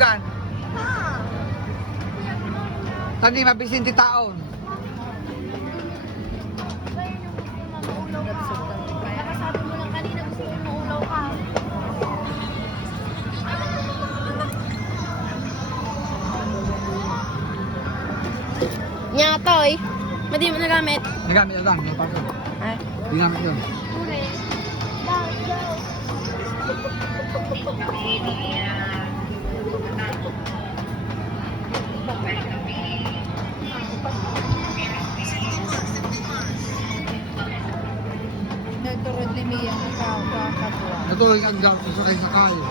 naglugan. Tani mabisin ti taon. Nakasabi mo lang kanina, gusto mo maulaw ka. Nya, toy. Madi mo nagamit. Nagamit na lang, may pasok. Ay. Ginamit yun. Ure. Nagturod ni Mia ng kakatwa. Natuloy ang gamit sa kayo sa kayo.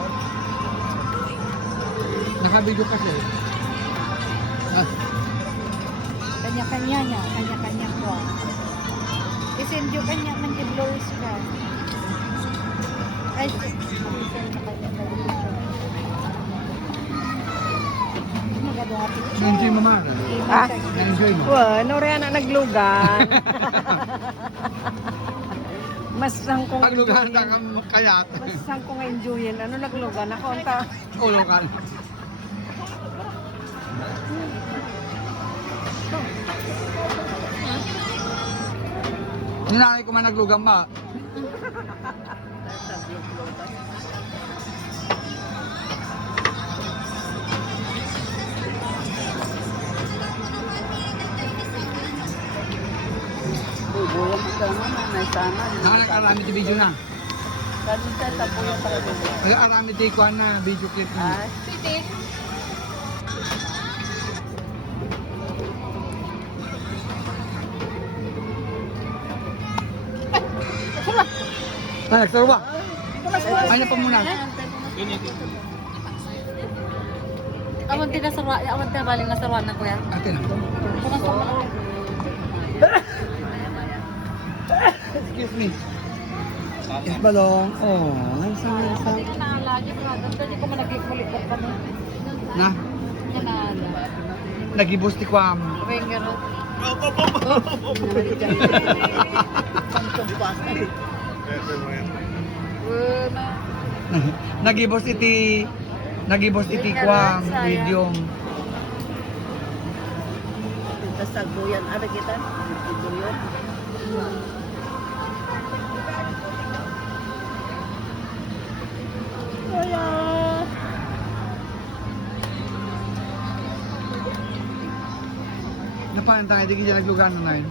Nakabidyo kasi. Ah, Kanya-kanya niya, kanya-kanya ko. Isendyo kanya man di blows ka. Ay, na-enjoy mo Mara. Ah? Na-enjoy mo. Ano rin na naglugan. Mas sang kong Paglugan na kang kayat. Mas sang kong enjoyin. Ano naglugan? Ako ang ta. Ulo ka. Ninanay ko man naglugan ba? Bubuyan mo sana na sana. Nakakarami ti video na. Kanita tapuyan para dito. Ay, arami ti kuhan na video clip na. Ay, Pitik. Ay, nagsaro ba? Ay, na pa muna. Awan din nasarwa, awan din baling nasarwa na kuya. Ate na. Pumasok mo lang. Excuse me. Yes, balong. Oh, nasa. Hindi ko naalagi pa. Dito ko man nagikulit pa no. Na, Hindi na naalala. nagibos ti kwam. Winger. Nagibos iti kwam video. tas tagbuyan. Ada kita? Tagbuyan. Kaya. Napantay di kita naglugan na ngayon.